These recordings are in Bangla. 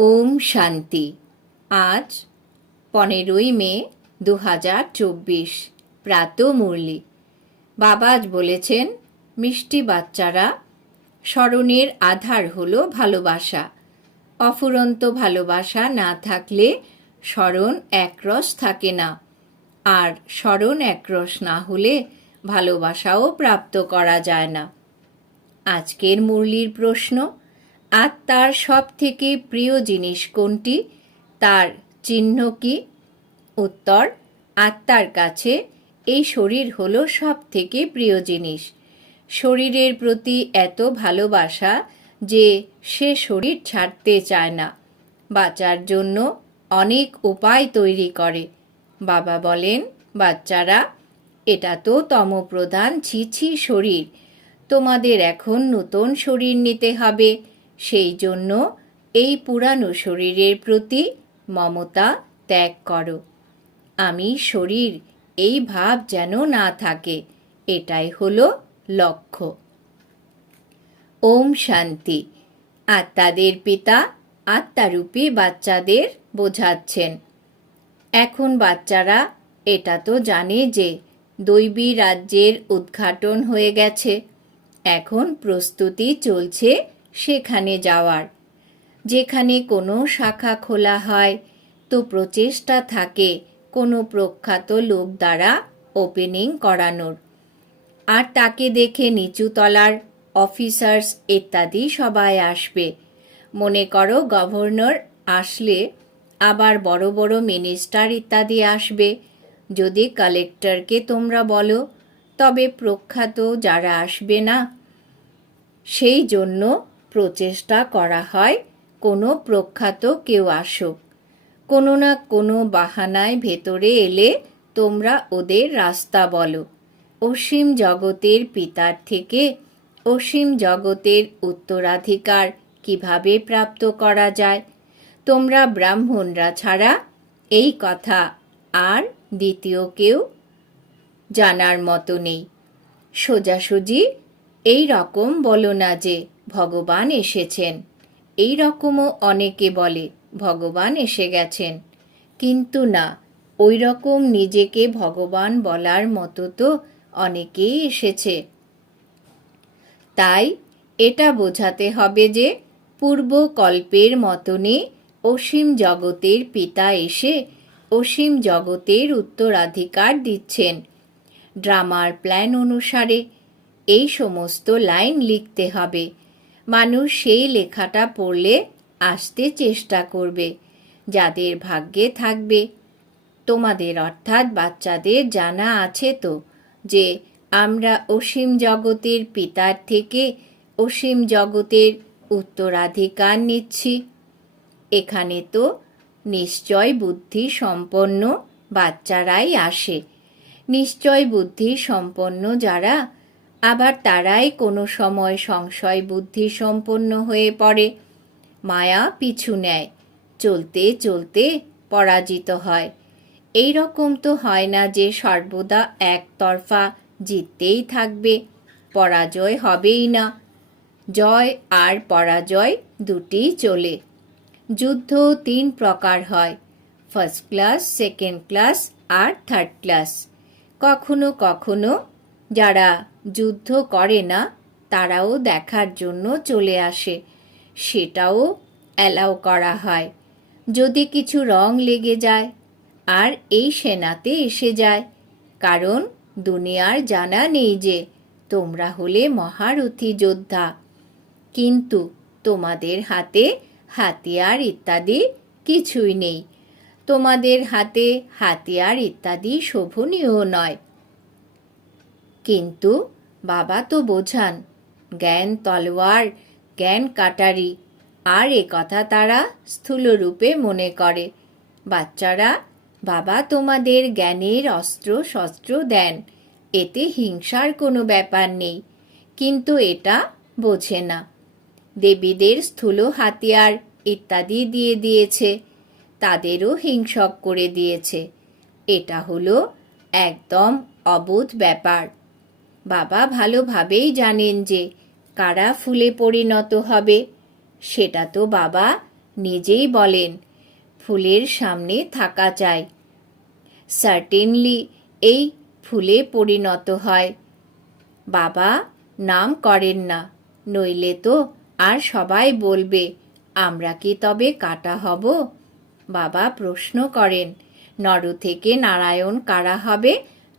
ওম শান্তি। আজ পনেরোই মে দু হাজার চব্বিশ, প্রাত মুরলি। বাবা আজ বলেছেন, মিষ্টি বাচ্চারা, স্মরণের আধার হলো ভালোবাসা। অফুরন্ত ভালোবাসা না থাকলে স্মরণ একরস থাকে না। আর স্মরণ একরস না হলে ভালোবাসাও প্রাপ্ত করা যায় না। আজকের মুরলির প্রশ্ন আত্মার সব থেকে প্রিয় জিনিস কোনটি? তার চিহ্ন কি? উত্তর, আত্মার কাছে এই শরীর হলো সব থেকে প্রিয় জিনিস। শরীরের প্রতি এত ভালোবাসা যে সে শরীর ছাড়তে চায় না। বাঁচার জন্য অনেক উপায় তৈরি করে। বাবা বলেন, বাচ্চারা, এটা তো তমপ্রধান ছিছি শরীর। তোমাদের এখন নতুন শরীর নিতে হবে। সেই জন্য এই পুরানো শরীরের প্রতি মমতা ত্যাগ করো। আমি শরীর, এই ভাব যেন না থাকে, এটাই হলো লক্ষ্য। ওম শান্তি। আত্মাদের পিতা আত্মারূপী বাচ্চাদের বোঝাচ্ছেন। এখন বাচ্চারা এটা তো জানে যে দৈবী রাজ্যের উদ্ঘাটন হয়ে গেছে। এখন প্রস্তুতি চলছে সেখানে যাওয়ার। যেখানে কোনো শাখা খোলা হয়, তো প্রচেষ্টা থাকে কোনো প্রখ্যাত লোক দ্বারা ওপেনিং করানোর। আর তাকে দেখে নিচুতলার অফিসার্স ইত্যাদি সবাই আসবে। মনে করো গভর্নর আসলে আবার বড় বড় মিনিস্টার ইত্যাদি আসবে। যদি কালেক্টরকে তোমরা বলো, তবে প্রখ্যাত যারা আসবে না, সেই জন্য প্রচেষ্টা করা হয়, কোনো প্রখ্যাত কেউ আসুক। কোনো না কোনো বাহানায় ভেতরে এলে তোমরা ওদের রাস্তা বলো। অসীম জগতের পিতার থেকে অসীম জগতের উত্তরাধিকার কীভাবে প্রাপ্ত করা যায়? তোমরা ব্রাহ্মণরা ছাড়া এই কথা আর দ্বিতীয় কেউ জানার মতো নেই। সোজাসুজি এই রকম বলো না যে ভগবান এসেছেন। এই রকমও অনেকে বলে, ভগবান এসে গেছেন। কিন্তু না, ওই রকম নিজেকে ভগবান বলার মতো তো অনেকেই এসেছে। তাই এটা বোঝাতে হবে যে পূর্ব কল্পের মতনই অসীম জগতের পিতা এসে অসীম জগতের উত্তরাধিকার দিচ্ছেন। ড্রামার প্ল্যান অনুসারে এই সমস্ত লাইন লিখতে হবে। মানুষ সেই লেখাটা পড়লে আসতে চেষ্টা করবে, যাদের ভাগ্যে থাকবে। তোমাদের অর্থাৎ বাচ্চাদের জানা আছে তো যে আমরা অসীম জগতের পিতার থেকে অসীম জগতের উত্তরাধিকার নিচ্ছি। এখানে তো নিশ্চয় বুদ্ধি সম্পন্ন বাচ্চারাই আসে। নিশ্চয় বুদ্ধি সম্পন্ন যারা আবার তারাই কোনো সময় সংশয় বুদ্ধি সম্পন্ন হয়ে পড়ে। মায়া পিছু নেয়, চলতে চলতে পরাজিত হয়। এই রকম তো হয় না যে সর্বদা একতরফা জিততেই থাকবে, পরাজয় হবেই না। জয় আর পরাজয় দুটিই চলে। যুদ্ধ তিন প্রকার হয় ফার্স্ট ক্লাস সেকেন্ড ক্লাস আর থার্ড ক্লাস কখনো কখনো যারা যুদ্ধ করে না, তারাও দেখার জন্য চলে আসে। সেটাও অ্যালাউ করা হয়। যদি কিছু রং লেগে যায়, আর এই সেনাতে এসে যায়। কারণ দুনিয়ার জানা নেই যে, তোমরা হলে মহারথী যোদ্ধা। কিন্তু তোমাদের হাতে হাতিয়ার ইত্যাদি কিছুই নেই। তোমাদের হাতে হাতিয়ার ইত্যাদি শোভনীয় নয়। কিন্তু বাবা তো বোঝান, জ্ঞান তলোয়ার, জ্ঞান কাটারি, আর এ কথা তারা স্থূলরূপে মনে করে। বাচ্চারা, বাবা তোমাদের জ্ঞানের অস্ত্র শস্ত্র দেন, এতে হিংসার কোনো ব্যাপার নেই, কিন্তু এটা বোঝে না। দেবীদের স্থূল হাতিয়ার ইত্যাদি দিয়ে দিয়েছে, তাদেরও হিংসক করে দিয়েছে। এটা হলো একদম অবোধ ব্যাপার। বাবা ভালোভাবেই জানেন যে কারা ফুলে পরিণত হবে। সেটা তো বাবা নিজেই বলেন, ফুলের সামনে থাকা চাই। সার্টেনলি এই ফুলে পরিণত হয়। বাবা নাম করেন না, নইলে তো আর সবাই বলবে, আমরা কি তবে কাটা হব? বাবা প্রশ্ন করেন, নর থেকে নারায়ণ কারা হবে?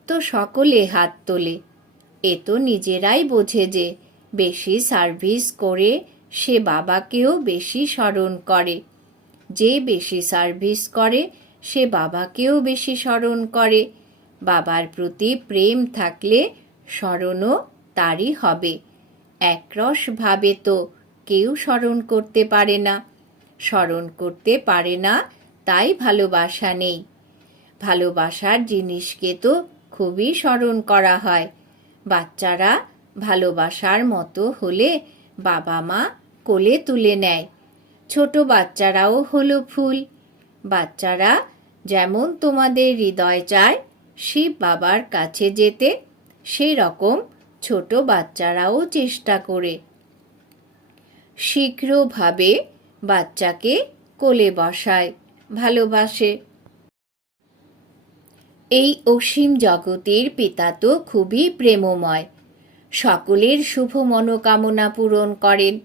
তো সকলে হাত তোলে। এ তো নিজেরাই বোঝে যে বেশি সার্ভিস করে সে বাবাকেও বেশি স্মরণ করে। যে বেশি সার্ভিস করে, সে বাবাকেও বেশি স্মরণ করে। বাবার প্রতি প্রেম থাকলে স্মরণও তারই হবে। একরস ভাবে তো কেউ স্মরণ করতে পারে না। স্মরণ করতে পারে না, তাই ভালোবাসা নেই। ভালোবাসার জিনিসকে তো খুবই স্মরণ করা হয়। বাচ্চারা ভালোবাসার মতো হলে বাবা মা কোলে তুলে নেয়। ছোট বাচ্চারাও হলো ফুল বাচ্চারা যেমন তোমাদের হৃদয় চায়, শিব বাবার কাছে যেতে সেই রকম ছোট বাচ্চারাও চেষ্টা করে। শীঘ্রভাবে বাচ্চাকে কোলে বসায়, ভালোবাসে। এই অসীম জগতের পিতা তো খুবই প্রেমময়। সকলের শুভ মনোকামনা পূরণ করেন।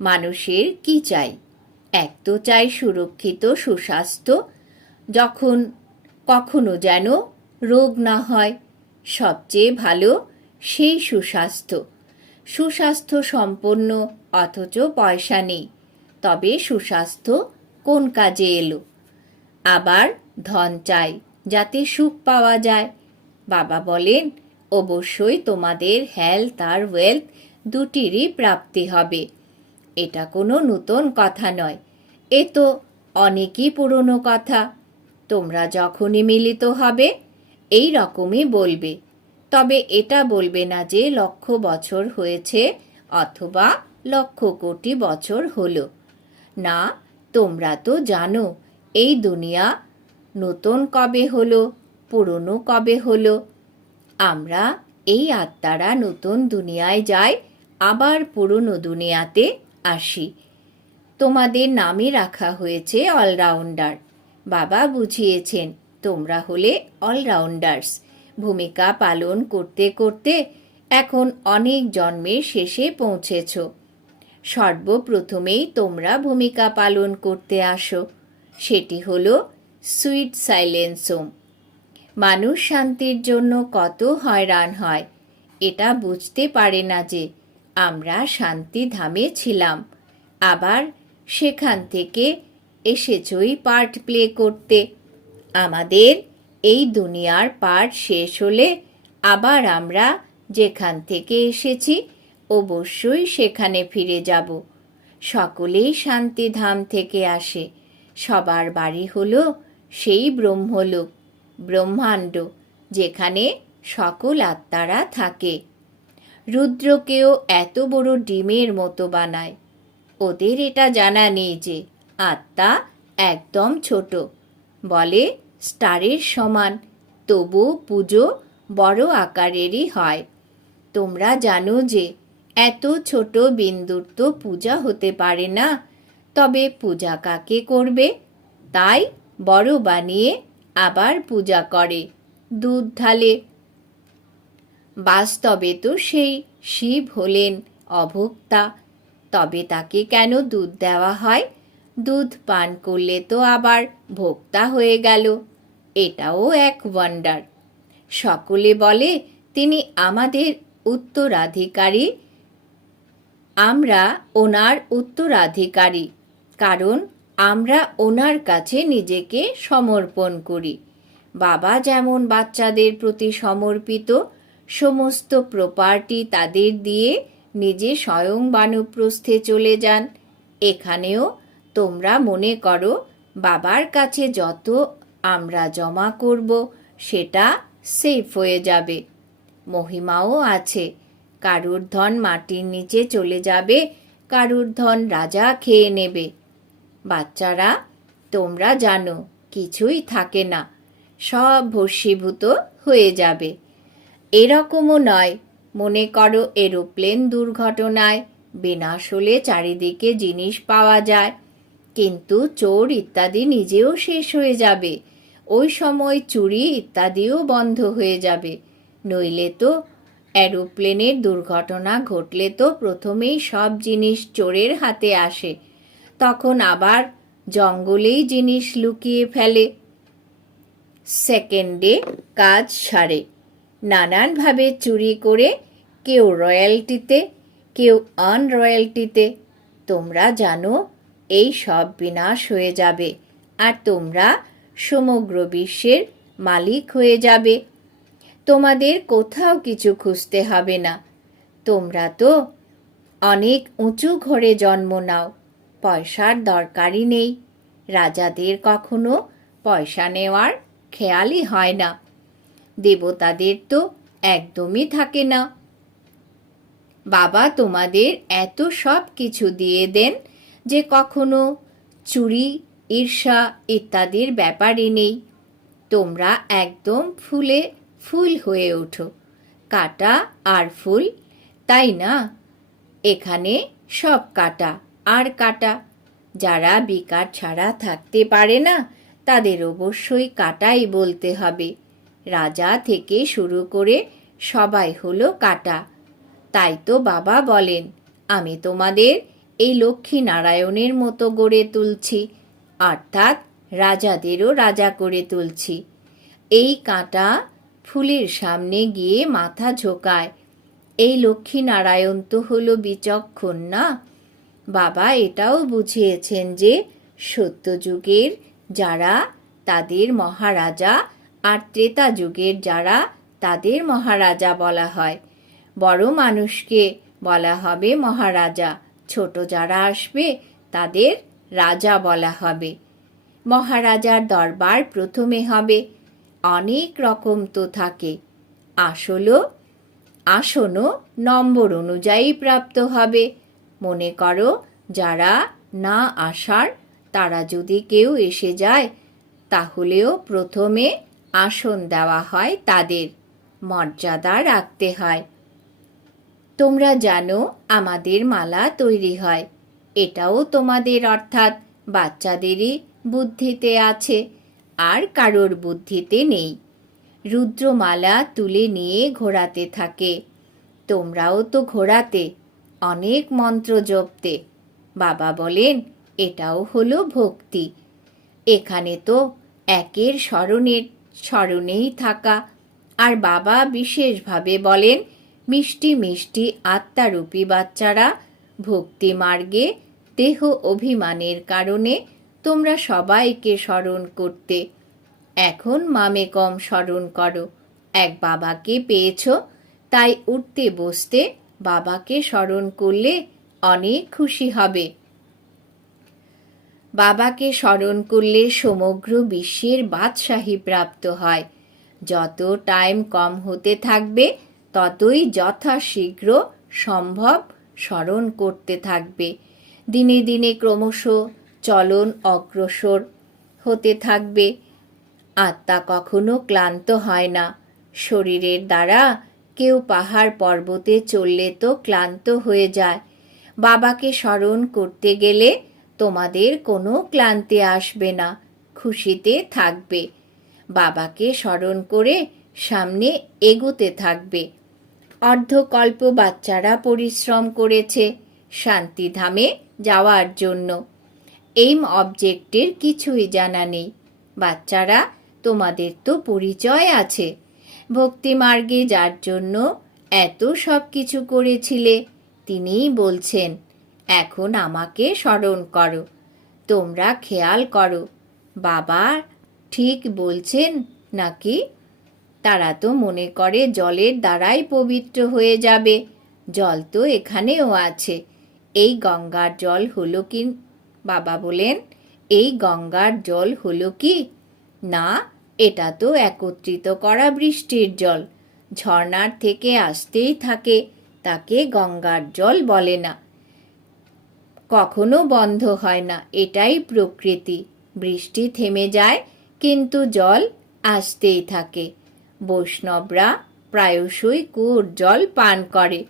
মানুষের কি চাই? এক তো চাই সুরক্ষিত, সুস্বাস্থ্য। যখন কখনো যেন রোগ না হয়, সবচেয়ে ভালো সেই সুস্বাস্থ্য। সুস্বাস্থ্য সম্পন্ন, অথচ পয়সা নেই। তবে সুস্বাস্থ্য কোন কাজে এলো? আবার ধন চাই। যাতে সুখ পাওয়া যায়। বাবা বলেন, অবশ্যই তোমাদের হেলথ আর ওয়েলথ দুটিরই প্রাপ্তি হবে। এটা কোনো নূতন কথা নয়। এ তো অনেকই পুরনো কথা। তোমরা যখনই মিলিত হবে, এই রকমই বলবে। তবে এটা বলবে না যে লক্ষ বছর হয়েছে অথবা লক্ষ কোটি বছর হলো। না, তোমরা তো জানো, এই দুনিয়া নতুন কবে হলো? পুরনো কবে হলো? আমরা এই আত্মারা নতুন দুনিয়ায় যাই, আবার পুরনো দুনিয়াতে আসি। তোমাদের নামে রাখা হয়েছে অলরাউন্ডার। বাবা বুঝিয়েছেন, তোমরা হলে অলরাউন্ডার্স। ভূমিকা পালন করতে করতে এখন অনেক জন্মের শেষে পৌঁছেছ। সর্বপ্রথমেই তোমরা ভূমিকা পালন করতে আসো। সেটি হলো সুইট সাইলেন্সোম। মানুষ শান্তির জন্য কত হয়রান হয়, এটা বুঝতে পারে না যে আমরা শান্তি ধামে ছিলাম, আবার সেখান থেকে এসেছই পার্ট প্লে করতে। আমাদের এই দুনিয়ার পার্ট শেষ হলে আবার আমরা যেখান থেকে এসেছি অবশ্যই সেখানে ফিরে যাব। সকলেই শান্তিধাম থেকে আসে। সবার বাড়ি হলো সেই ব্রহ্মলোক, ব্রহ্মাণ্ড, যেখানে সকল আত্মারা থাকে। রুদ্রকেও এত বড় ডিমের মতো বানায়। ওদের এটা জানা নেই যে আত্মা একদম ছোট। বলে, স্টারের সমান তবু পুজো বড় আকারেরই হয়। তোমরা জানো যে এত ছোট বিন্দুর তো পূজা হতে পারে না, তবে পূজা কাকে করবে? তাই বড় বানিয়ে আবার পূজা করে দুধ ঢালে। বাস্তবে তো সেই শিব হলেন অভোক্তা। তবে তাকে কেন দুধ দেওয়া হয়? দুধ পান করলে তো আবার ভোক্তা হয়ে গেল। এটাও এক ওয়ান্ডার সকলে বলে, তিনি আমাদের উত্তরাধিকারী। আমরা ওনার উত্তরাধিকারী। কারণ আমরা ওনার কাছে নিজেকে সমর্পণ করি। বাবা যেমন বাচ্চাদের প্রতি সমর্পিত, সমস্ত প্রপার্টি তাদের দিয়ে নিজে স্বয়ং বানপ্রস্থে চলে যান। এখানেও তোমরা মনে করো, বাবার কাছে যত আমরা জমা করব, সেটা সেফ হয়ে যাবে। মহিমাও আছে। কারুর ধন মাটির নিচে চলে যাবে, কারুর ধন রাজা খেয়ে নেবে। বাচ্চারা, তোমরা জানো, কিছুই থাকে না। সব ভস্মীভূত হয়ে যাবে। এরকমও নয়। মনে করো, এরোপ্লেন দুর্ঘটনায় বিনাশ হলে চারিদিকে জিনিস পাওয়া যায়। কিন্তু চোর ইত্যাদি নিজেও শেষ হয়ে যাবে। ওই সময় চুরি ইত্যাদিও বন্ধ হয়ে যাবে। নইলে তো অ্যারোপ্লেনের দুর্ঘটনা ঘটলে তো প্রথমেই সব জিনিস চোরের হাতে আসে। তখন আবার জঙ্গলেই জিনিস লুকিয়ে ফেলে। সেকেন্ডে কাজ সারে। নানানভাবে চুরি করে কেউ রয়্যালটিতে, কেউ আনরয়্যালটিতে। তোমরা জানো, এই সব বিনাশ হয়ে যাবে আর তোমরা সমগ্র বিশ্বের মালিক হয়ে যাবে। তোমাদের কোথাও কিছু খুঁজতে হবে না। তোমরা তো অনেক উঁচু ঘরে জন্ম নাও। পয়সার দরকারই নেই। রাজাদের কখনো পয়সা নেওয়ার খেয়ালই হয় না। দেবতাদের তো একদমই থাকে না। বাবা তোমাদের এত সব কিছু দিয়ে দেন যে কখনো চুরি, ঈর্ষা ইত্যাদির ব্যাপারই নেই। তোমরা একদম ফুলে ফুল হয়ে ওঠো। কাটা আর ফুল, তাই না? এখানে সব কাটা। আর কাটা। যারা বিকার ছাড়া থাকতে পারে না, তাদের অবশ্যই কাটাই বলতে হবে। রাজা থেকে শুরু করে সবাই হলো কাটা। তাই তো বাবা বলেন, আমি তোমাদের এই লক্ষ্মী নারায়ণের মতো গড়ে তুলছি, অর্থাৎ রাজাদেরও রাজা করে তুলছি। এই কাঁটা ফুলের সামনে গিয়ে মাথা ঝোকায়। এই লক্ষ্মী নারায়ণ তো হলো বিচক্ষণ না? বাবা এটাও বুঝিয়েছেন যে সত্যযুগের যারা, তাদের মহারাজা আর ত্রেতা যুগের যারা, তাদের মহারাজা বলা হয়। বড় মানুষকে বলা হবে মহারাজা, ছোট যারা আসবে, তাদের রাজা বলা হবে। মহারাজার দরবার প্রথমে হবে। অনেক রকম তো থাকে। আসলও, আসনও নম্বর অনুযায়ী প্রাপ্ত হবে। মনে করো, যারা না আসার, তারা যদি কেউ এসে যায়, তাহলেও প্রথমে আসন দেওয়া হয় তাদের। মর্যাদা রাখতে হয়। তোমরা জানো আমাদের মালা তৈরি হয়। এটাও তোমাদের অর্থাৎ বাচ্চাদেরই বুদ্ধিতে আছে, আর কারোর বুদ্ধিতে নেই। রুদ্রমালা তুলে নিয়ে ঘোরাতে থাকে। তোমরাও তো ঘোরাতে অনেক মন্ত্র জপতে। বাবা বলেন, এটাও হলো ভক্তি। এখানে তো একের স্মরণের, স্মরণেই থাকা। আর বাবা বিশেষভাবে বলেন, মিষ্টি মিষ্টি আত্মারূপী বাচ্চারা, ভক্তি মার্গে দেহ অভিমানের কারণে তোমরা সবাইকে স্মরণ করতে। এখন মামে কম স্মরণ করো। এক বাবাকে পেয়েছ, তাই উঠতে বসতে বাবাকে স্মরণ করলে অনেক খুশি হবে। বাবাকে স্মরণ করলে সমগ্র বিশ্বের বাদশাহী প্রাপ্ত হয়। যত টাইম কম হতে থাকবে, ততই যথাশীঘ্র সম্ভব স্মরণ করতে থাকবে। দিনে দিনে ক্রমশ চলন অগ্রসর হতে থাকবে। আত্মা কখনো ক্লান্ত হয় না। শরীরের দ্বারা কেউ পাহাড় পর্বতে চললে তো ক্লান্ত হয়ে যায়। বাবাকে স্মরণ করতে গেলে তোমাদের কোনো ক্লান্তি আসবে না, খুশিতে থাকবে। বাবাকে স্মরণ করে সামনে এগোতে থাকবে। অর্ধকল্প বাচ্চারা পরিশ্রম করেছে শান্তিধামে যাওয়ার জন্য। এইম অবজেক্টের কিছুই জানা নেই। বাচ্চারা, তোমাদের তো পরিচয় আছে। ভক্তিমার্গে যার জন্য এত সব কিছু করেছিলে, তিনিই বলছেন, এখন আমাকে স্মরণ করো, তোমরা খেয়াল করো, বাবা ঠিক বলছেন নাকি? তারা তো মনে করে জলের দ্বারাই পবিত্র হয়ে যাবে, জল তো এখানেও আছে, এই গঙ্গার জল হলো কি, বাবা বলেন, এই গঙ্গার জল হলো কি? না এটা তো একত্রিত করা বৃষ্টির জল। ঝর্ণার থেকে আসতেই থাকে, তাকে গঙ্গার জল বলে না। কখনো বন্ধ হয় না, এটাই প্রকৃতি। বৃষ্টি থেমে যায়, কিন্তু জল আসতেই থাকে। বৈষ্ণবরা প্রায়শই কুয়োর জল পান করে।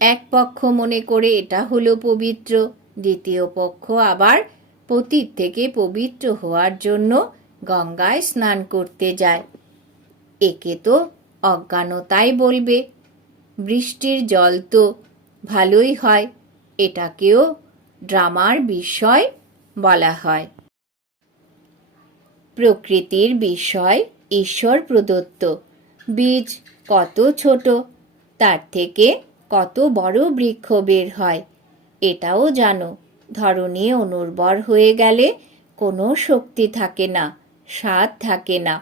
এক পক্ষ মনে করে এটা হলো পবিত্র, দ্বিতীয় পক্ষ আবার পতীত থেকে পবিত্র হওয়ার জন্য গঙ্গায় স্নান করতে যায়। একে তো অজ্ঞানতাই বলবে, বৃষ্টির জল তো ভালোই হয়, এটাকেও ড্রামার বিষয় বলা হয়। প্রকৃতির বিষয় ঈশ্বর প্রদত্ত, বীজ কত ছোট, তার থেকে কত বড় বৃক্ষ বের হয়, এটাও জানো ধরনী অনুর্বর হয়ে গেলে কোনো শক্তি থাকে না। স্বাদ থাকে না।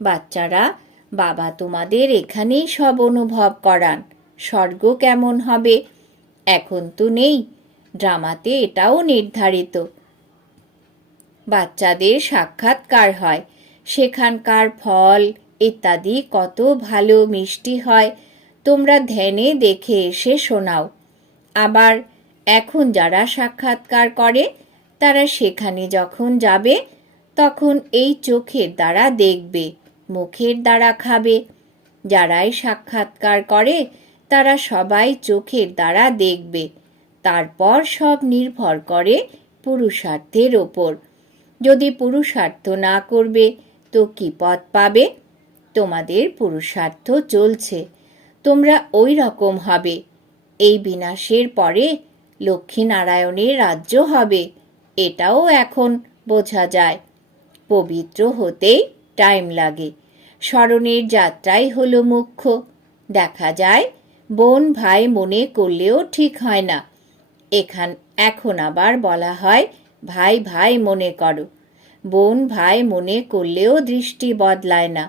বাচ্চারা, বাবা, তোমাদের এখানেই সব অনুভব করান। স্বর্গ কেমন হবে? এখন তো নেই। ড্রামাতে এটাও নির্ধারিত। বাচ্চাদের সাক্ষাৎকার হয়। সেখানকার ফল ইত্যাদি কত ভালো মিষ্টি হয়। তোমরা ধ্যানে দেখে এসে শোনাও। আবার এখন যারা সাক্ষাৎকার করে, তারা সেখানে যখন যাবে তখন এই চোখের দ্বারা দেখবে, মুখের দ্বারা খাবে। যারাই সাক্ষাৎকার করে, তারা সবাই চোখের দ্বারা দেখবে। তারপর সব নির্ভর করে পুরুষার্থের ওপর। যদি পুরুষার্থ না করবে, তো কি পথ পাবে? তোমাদের পুরুষার্থ চলছে। তোমরা ওই রকম হবে। এই বিনাশের পরে লক্ষ্মীনারায়ণের রাজ্য হবে। এটাও এখন বোঝা যায়। পবিত্র হতেই টাইম লাগে। স্মরণের যাত্রাই হলো মুখ্য। দেখা যায়, বোন ভাই মনে করলেও ঠিক হয় না। এখান, এখন আবার বলা হয়, ভাই ভাই মনে করো। বোন ভাই মনে করলেও দৃষ্টি বদলায় না।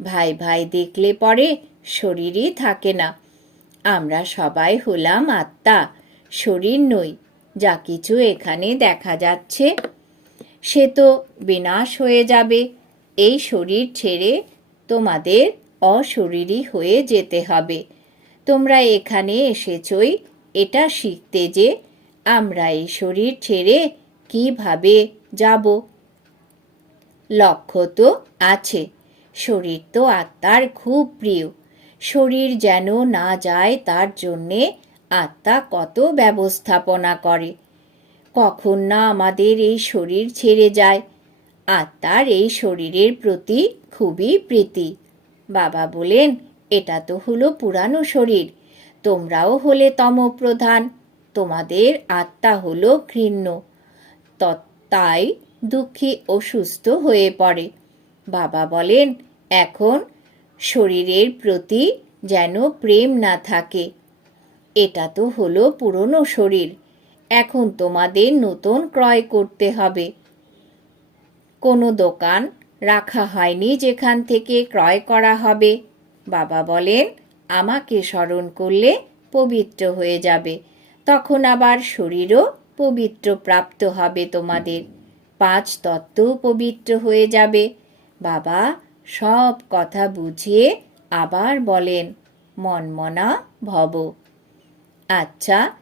ভাই ভাই দেখলে পরে শরীরই থাকে না। আমরা সবাই হলাম আত্মা, শরীর নই। যা কিছু এখানে দেখা যাচ্ছে সে তো বিনাশ হয়ে যাবে। এই শরীর ছেড়ে তোমাদের অশরীরই হয়ে যেতে হবে। তোমরা এখানে এসেছই, এটা শিখতে যে আমরা এই শরীর ছেড়ে কীভাবে যাব। লক্ষ্য তো আছে, শরীর তো আত্মার খুব প্রিয়। শরীর যেন না যায় তার জন্যে আত্মা কত ব্যবস্থাপনা করে। কখন না আমাদের এই শরীর ছেড়ে যায়? আত্মার এই শরীরের প্রতি খুবই প্রীতি। বাবা বলেন, এটা তো হলো পুরানো শরীর। তোমরাও হলে তমপ্রধান। তোমাদের আত্মা হলো ঘৃণ্য। তাই দুঃখী অসুস্থ হয়ে পড়ে। বাবা বলেন, এখন শরীরের প্রতি যেন প্রেম না থাকে। এটা তো হলো পুরনো শরীর। এখন তোমাদের নতুন ক্রয় করতে হবে। কোনো দোকান রাখা হয়নি যেখান থেকে ক্রয় করা হবে। বাবা বলেন, আমাকে স্মরণ করলে পবিত্র হয়ে যাবে। তখন আবার শরীরও পবিত্র প্রাপ্ত হবে তোমাদের। পাঁচ তত্ত্ব পবিত্র হয়ে যাবে। বাবা সব কথা বুঝিয়ে আবার বলেন, মনমনা ভব। আচ্ছা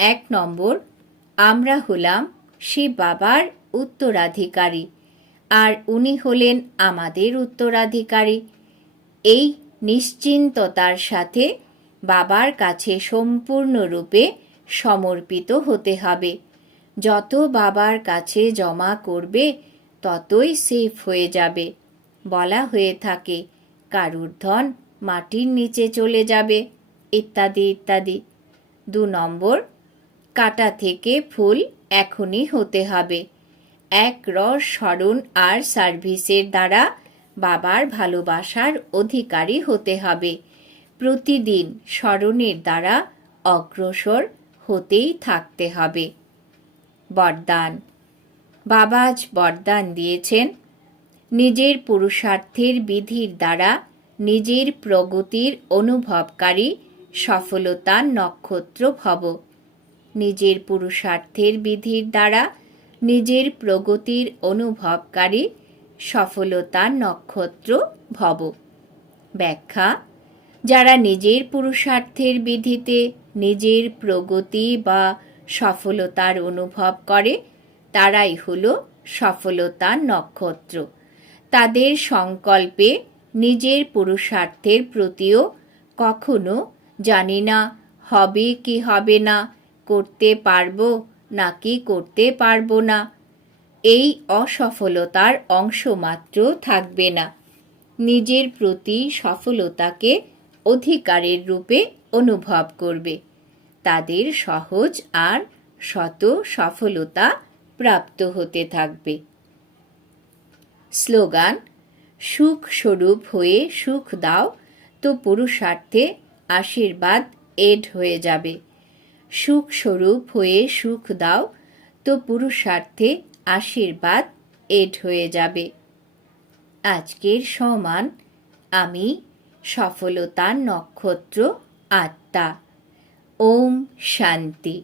এক নম্বর, আমরা হলাম শিব বাবার উত্তরাধিকারী, আর উনি হলেন আমাদের উত্তরাধিকারী। এই নিশ্চিন্ততার সাথে বাবার কাছে সম্পূর্ণরূপে সমর্পিত হতে হবে। যত বাবার কাছে জমা করবে, ততই সেফ হয়ে যাবে। বলা হয়ে থাকে, কারুর ধন মাটির নিচে চলে যাবে, ইত্যাদি ইত্যাদি। দু নম্বর কাটা থেকে ফুল এখনই হতে হবে। এক রস স্মরণ আর সার্ভিসের দ্বারা বাবার ভালোবাসার অধিকারী হতে হবে। প্রতিদিন স্মরণের দ্বারা অগ্রসর হতেই থাকতে হবে। বরদান। বাবাজ বরদান দিয়েছেন। নিজের পুরুষার্থের বিধির দ্বারা নিজের প্রগতির অনুভবকারী সফলতার নক্ষত্র ভব। নিজের পুরুষার্থের বিধির দ্বারা, নিজের প্রগতির অনুভবকারী সফলতার নক্ষত্র ভব। ব্যাখ্যা, যারা নিজের পুরুষার্থের বিধিতে নিজের প্রগতি বা সফলতার অনুভব করে, তারাই হল সফলতার নক্ষত্র। তাদের সংকল্পে নিজের পুরুষার্থের প্রতিও কখনো জানি না হবে কি হবে না করতে পারব নাকি করতে পারব না? এই অসফলতার অংশ মাত্র থাকবে না। নিজের প্রতি সফলতাকে অধিকারের রূপে অনুভব করবে। তাদের সহজ আর শত সফলতা প্রাপ্ত হতে থাকবে। স্লোগান, সুখ স্বরূপ হয়ে সুখ দাও, তো পুরুষার্থে আশীর্বাদ এড হয়ে যাবে। সুখ স্বরূপ হয়ে সুখ দাও, তো পুরুষার্থে আশীর্বাদ এড হয়ে যাবে। আজকের সমান, আমি সফলতার নক্ষত্র আত্মা। ওম শান্তি।